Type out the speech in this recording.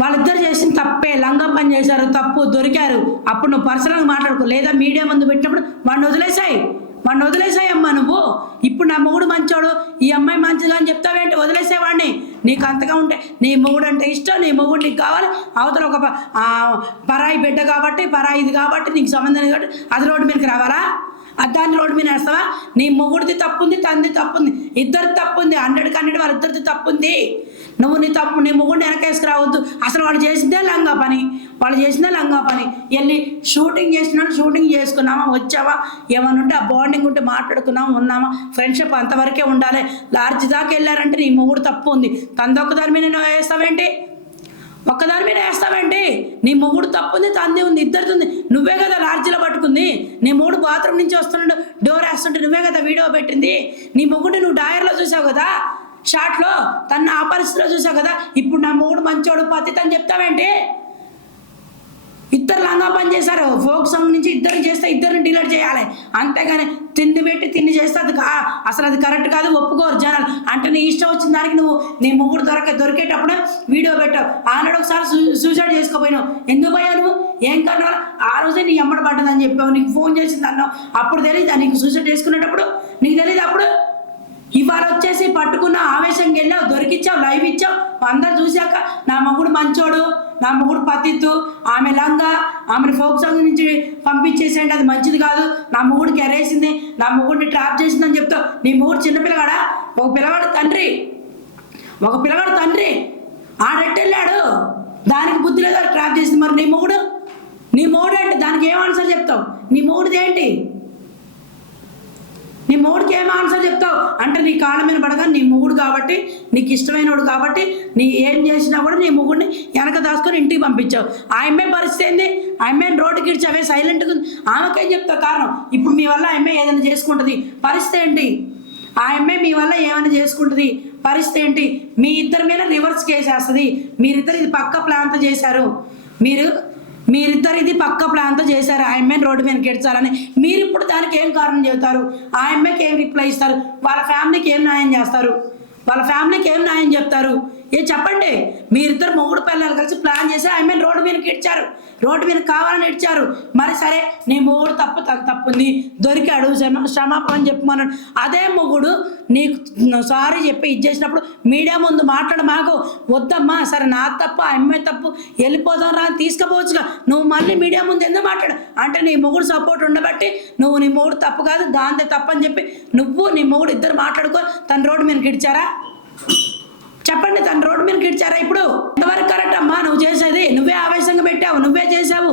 వాళ్ళిద్దరు చేసిన తప్పే, లంగా పని చేశారు, తప్పు, దొరికారు. అప్పుడు నువ్వు పర్సనల్గా మాట్లాడుకో, లేదా మీడియా ముందు పెట్టినప్పుడు వాడిని వదిలేసాయి అమ్మా. నువ్వు ఇప్పుడు నా మొగుడు మంచోడు, ఈ అమ్మాయి మంచిగా అని చెప్తావేంటి? వదిలేసేవాడిని. నీకు అంతగా ఉంటే నీ మొగుడు అంటే ఇష్టం, నీ మొగుడు నీకు కావాలి, అవతల ఒక పరాయి బిడ్డ కాబట్టి, పరాయిది కాబట్టి, నీకు సంబంధం కాబట్టి అది రోడ్డు మీదకి రావాలా? దాన్ని రోడ్డు మీద వేస్తావా? నీ మొగుడిది తప్పుంది, తంది తప్పుంది, ఇద్దరిది తప్పుంది, 100కి 100 వాళ్ళిద్దరిది తప్పుంది. నువ్వు నీ మొగుడిని వెనకేసుకు రావద్దు. అసలు వాళ్ళు చేసిందే లంగా పని, వెళ్ళి షూటింగ్ చేసుకున్నామా, వచ్చావా, ఏమన్నా ఉంటే ఆ బాండింగ్ ఉంటే మాట్లాడుకున్నామా, ఉన్నామా, ఫ్రెండ్షిప్ అంతవరకే ఉండాలి. లాడ్జ్ దాకా వెళ్ళారంటే నీ మొగుడు తప్పు ఉంది. ఒక్కదాని మీద వేస్తావేంటి? నీ మొగుడు తప్పుంది, తంది ఉంది, ఇద్దరిది ఉంది. నువ్వే కదా లాడ్జిలో పట్టుకుంది. నీ మొగుడు బాత్రూమ్ నుంచి వస్తున్నాడు, డోర్ వేస్తుంటే నువ్వే కదా వీడియో పెట్టింది. నీ మొగుడు నువ్వు డైర్లో చూసావు కదా, షార్ట్లో తన ఆ పరిస్థితిలో చూసావు కదా. ఇప్పుడు నా మొగుడు మంచోడు, పతిత అని చెప్తావేంటి? ఇద్దరు లంగా పని చేశారు, ఫోక్ సాంగ్ నుంచి ఇద్దరు చేస్తే ఇద్దరిని డిలీట్ చేయాలి. అంతేగాని తిండి చేస్తే అసలు అది కరెక్ట్ కాదు, ఒప్పుకోరు జనాలు. అంటే నీ ఇష్టం వచ్చిన దానికి నువ్వు నీ మొగుడు దొరికేటప్పుడు వీడియో పెట్టావు. ఆనాడు ఒకసారి సూసైడ్ చేసుకోపోయినావు. ఎందుకు పోయావు నువ్వు? ఏం కారణం? ఆ రోజే నీ ఎమ్మడ పడ్డదని చెప్పావు, నీకు ఫోన్ చేసింది అన్నావు. అప్పుడు తెలియదు నీకు సూసైడ్ చేసుకునేటప్పుడు? నీకు తెలియదు అప్పుడు? ఇవాళ వచ్చేసి పట్టుకున్న ఆవేశంకి వెళ్ళావు, దొరికిచ్చావు, లైవ్ ఇచ్చావు. అందరు చూశాక నా మొగుడు మంచోడు, నా మొగుడు పతిత్తు, ఆమె లంగా, ఆమెను ఫోక్ సాంగ్ నుంచి పంపించేసేయండి, అది మంచిది కాదు, నా మొగుడికి ఎరేసింది, నా మొగుడిని ట్రాప్ చేసిందని చెప్తావు. నీ మొగుడు చిన్నపిల్లగాడా? ఒక పిల్లగాడు తండ్రి ఆడెట్టెళ్ళాడు, దానికి బుద్ధి లేదా ట్రాప్ చేసింది. మరి నీ మొగుడు అంటే దానికి ఏం ఆన్సర్ చెప్తావు? నీ మొగుడిది ఏంటి? నీ మొగుడికి ఏం ఆన్సర్ చెప్తావు? అంటే నీ కాళ్ళ మీద పడగా నీ మొగుడు కాబట్టి, నీకు ఇష్టమైనవాడు కాబట్టి, నీ ఏం చేసినా కూడా నీ మొగుడిని వెనక దాచుకొని ఇంటికి పంపించావు. ఆ అమ్మాయి పరిస్థితి ఏంది? ఆ అమ్మాయిని రోడ్డుకి ఇడ్చావే సైలెంట్గా. ఆమెకేం చెప్తావు కారణం? ఇప్పుడు మీ వల్ల ఆ అమ్మాయి ఏదైనా చేసుకుంటుంది, పరిస్థితి ఏంటి? ఆ అమ్మాయి మీ వల్ల ఏమైనా చేసుకుంటుంది, పరిస్థితి ఏంటి? మీ ఇద్దరి మీద రివర్స్ కేసు వేస్తుంది. మీరిద్దరు ఇది పక్క ప్లాన్తో చేశారు. మీరిద్దరు ఇది పక్క ప్లాన్తో చేశారు. ఆ అమ్మాయిని రోడ్డు మీద గెడ్చాలని. మీరు ఇప్పుడు దానికి ఏం కారణం చెబుతారు? ఆ అమ్మాయికి ఏం రిప్లై ఇస్తారు? వాళ్ళ ఫ్యామిలీకి ఏం న్యాయం చేస్తారు? చెప్తారు? చెప్పండి. మీరిద్దరు మొగుడు పిల్లలు కలిసి ప్లాన్ చేసి ఆ అమ్మాయిని రోడ్డు మీదకి ఇడ్చారు, రోడ్డు మీద కావాలని ఇడ్చారు. మరి సరే, నీ మొగుడు తప్పుంది, దొరికాడు, క్షమాపణ చెప్పమన్నాడు. అదే మొగుడు నీకు సారీ చెప్పి ఇచ్చేసినప్పుడు మీడియా ముందు మాకు వద్దమ్మా, సరే నా తప్పు, ఆ అమ్మాయి తప్పు, వెళ్ళిపోదాం రా అని తీసుకుపోవచ్చుగా. నువ్వు మళ్ళీ మీడియా ముందు ఎందుకు మాట్లాడు? అంటే నీ మొగుడు సపోర్ట్ ఉండబట్టి నువ్వు నీ మొగుడు తప్పు కాదు, దాంతో తప్పు అని చెప్పి నువ్వు నీ మొగుడు ఇద్దరు మాట్లాడుకో. తన రోడ్డు మీదకి ఇడ్చారా? చెప్పండి, తన రోడ్డు మీదకి ఇడ్చారా? ఇప్పుడు ఎంతవరకు కరెక్ట్ అమ్మా?